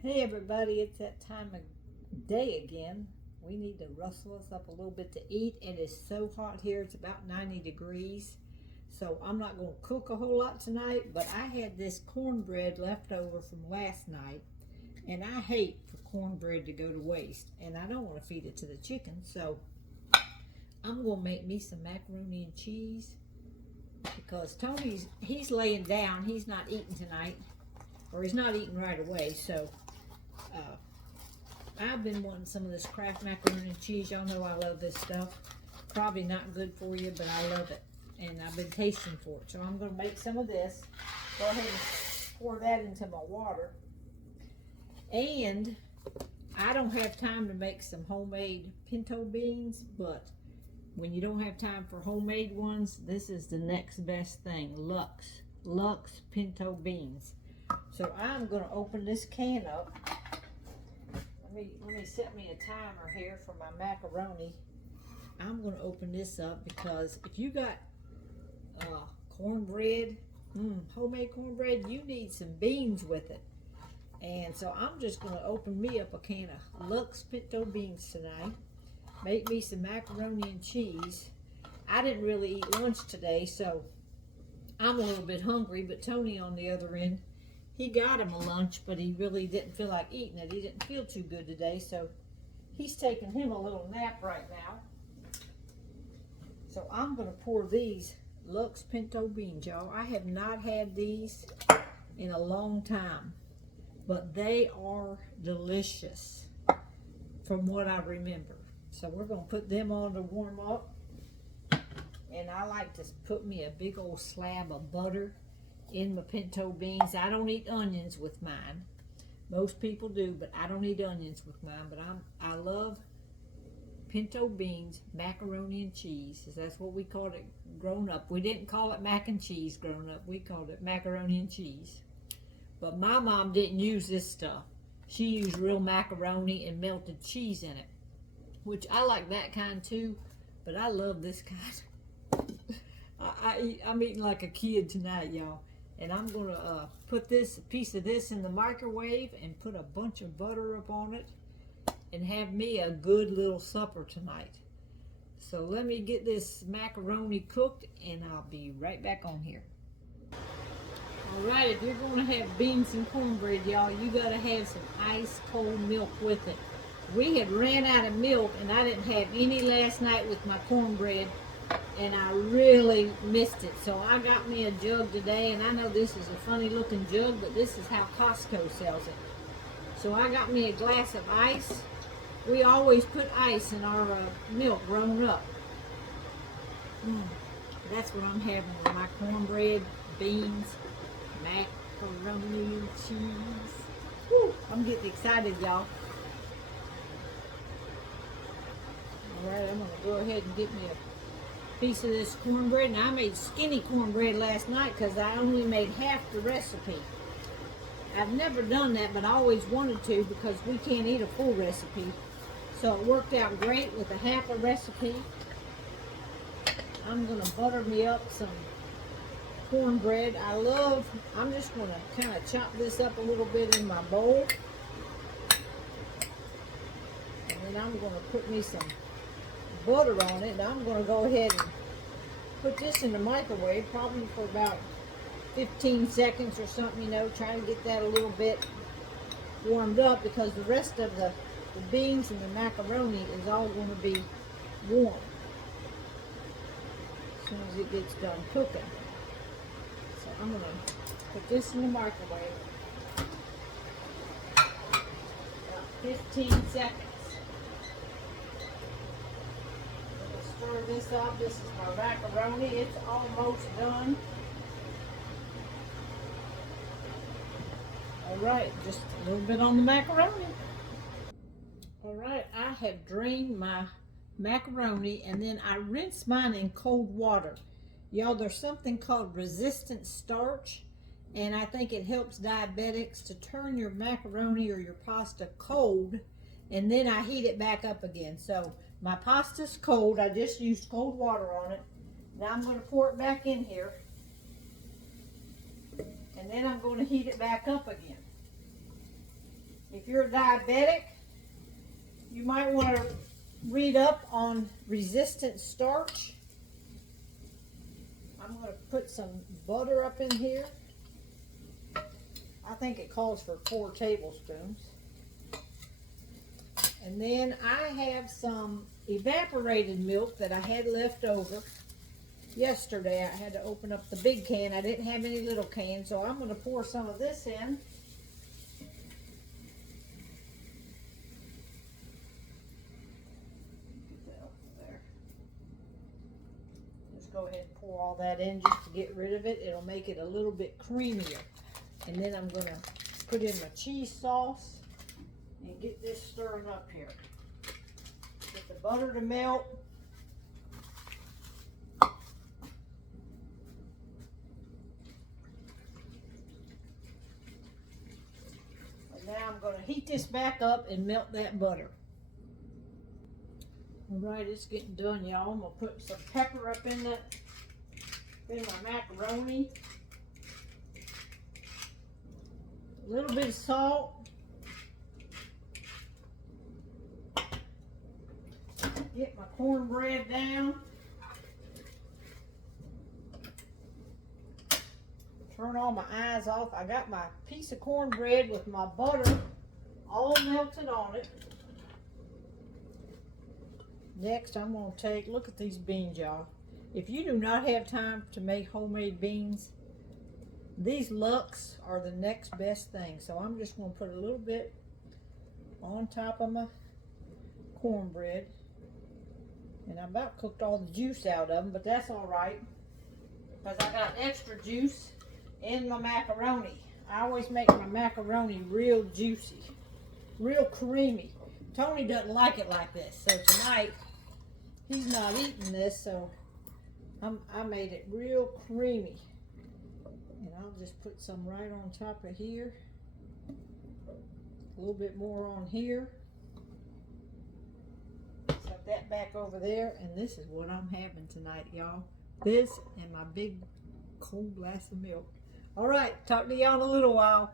Hey everybody, it's that time of day again. We need to rustle us up a little bit to eat. It is so hot here, it's about 90 degrees. So I'm not going to cook a whole lot tonight, but I had this cornbread left over from last night. And I hate for cornbread to go to waste. And I don't want to feed it to the chickens. So I'm going to make me some macaroni and cheese. Because he's laying down. He's not eating tonight. Or he's not eating right away. So I've been wanting some of this Kraft macaroni and cheese. Y'all know I love this stuff. Probably not good for you, but I love it. And I've been tasting for it. So I'm going to make some of this. Go ahead and pour that into my water. And I don't have time to make some homemade pinto beans, but when you don't have time for homemade ones, this is the next best thing. Lux pinto beans. So I'm going to open this can up. Let me set me a timer here for my macaroni. I'm going to open this up because if you got cornbread, homemade cornbread, you need some beans with it. And so I'm just going to open me up a can of Lux pinto beans tonight. Make me some macaroni and cheese. I didn't really eat lunch today, so I'm a little bit hungry, but Tony on the other end, he got him a lunch, but he really didn't feel like eating it. He didn't feel too good today, so he's taking him a little nap right now. So I'm going to pour these Lux pinto beans, y'all. I have not had these in a long time, but they are delicious from what I remember. So we're going to put them on to warm up. And I like to put me a big old slab of butter in my pinto beans. I don't eat onions with mine. Most people do, but I don't eat onions with mine. But I love pinto beans, macaroni and cheese. That's what we called it grown up. We didn't call it mac and cheese grown up. We called it macaroni and cheese. But my mom didn't use this stuff. She used real macaroni and melted cheese in it, which I like that kind too, but I love this kind. I'm eating like a kid tonight, y'all. And I'm going to put a piece of this in the microwave and put a bunch of butter up on it and have me a good little supper tonight. So let me get this macaroni cooked and I'll be right back on here. Alright, if you're going to have beans and cornbread, y'all, you got to have some ice cold milk with it. We had ran out of milk and I didn't have any last night with my cornbread. And I really missed it. So I got me a jug today, and I know this is a funny looking jug, but this is how Costco sells it. So I got me a glass of ice. We always put ice in our milk grown up. That's what I'm having with my cornbread, beans, macaroni and cheese. Woo, I'm getting excited, y'all. Alright, I'm going to go ahead and get me a piece of this cornbread. Now I made skinny cornbread last night because I only made half the recipe. I've never done that, but I always wanted to because we can't eat a full recipe. So it worked out great with a half a recipe. I'm going to butter me up some cornbread. I'm just going to kind of chop this up a little bit in my bowl. And then I'm going to put me some butter on it. Now I'm going to go ahead and put this in the microwave probably for about 15 seconds or something, you know, try to get that a little bit warmed up because the rest of the beans and the macaroni is all going to be warm as soon as it gets done cooking. So I'm going to put this in the microwave about 15 seconds. Stir this up. This is my macaroni. It's almost done. Alright, just a little bit on the macaroni. Alright, I have drained my macaroni and then I rinse mine in cold water. Y'all, there's something called resistant starch, and I think it helps diabetics to turn your macaroni or your pasta cold, and then I heat it back up again. So my pasta's cold. I just used cold water on it. Now I'm going to pour it back in here. And then I'm going to heat it back up again. If you're diabetic, you might want to read up on resistant starch. I'm going to put some butter up in here. I think it calls for 4 tablespoons. And then I have some evaporated milk that I had left over. Yesterday I had to open up the big can. I didn't have any little cans, so I'm going to pour some of this in. There. Just go ahead and pour all that in just to get rid of it. It'll make it a little bit creamier. And then I'm going to put in my cheese sauce and get this stirring up here. Get the butter to melt. And now I'm going to heat this back up and melt that butter. All right, it's getting done, y'all. I'm going to put some pepper up in my macaroni. A little bit of salt. Get my cornbread down. Turn all my eyes off. I got my piece of cornbread with my butter all melted on it. Next, I'm going to take, look at these beans, y'all. If you do not have time to make homemade beans, these Lux are the next best thing. So I'm just going to put a little bit on top of my cornbread. And I about cooked all the juice out of them, but that's all right, because I got extra juice in my macaroni. I always make my macaroni real juicy, real creamy. Tony doesn't like it like this, so tonight he's not eating this, so I made it real creamy. And I'll just put some right on top of here, a little bit more on here. Set that back over there, and this is what I'm having tonight, y'all. This and my big cold glass of milk. All right, talk to y'all in a little while.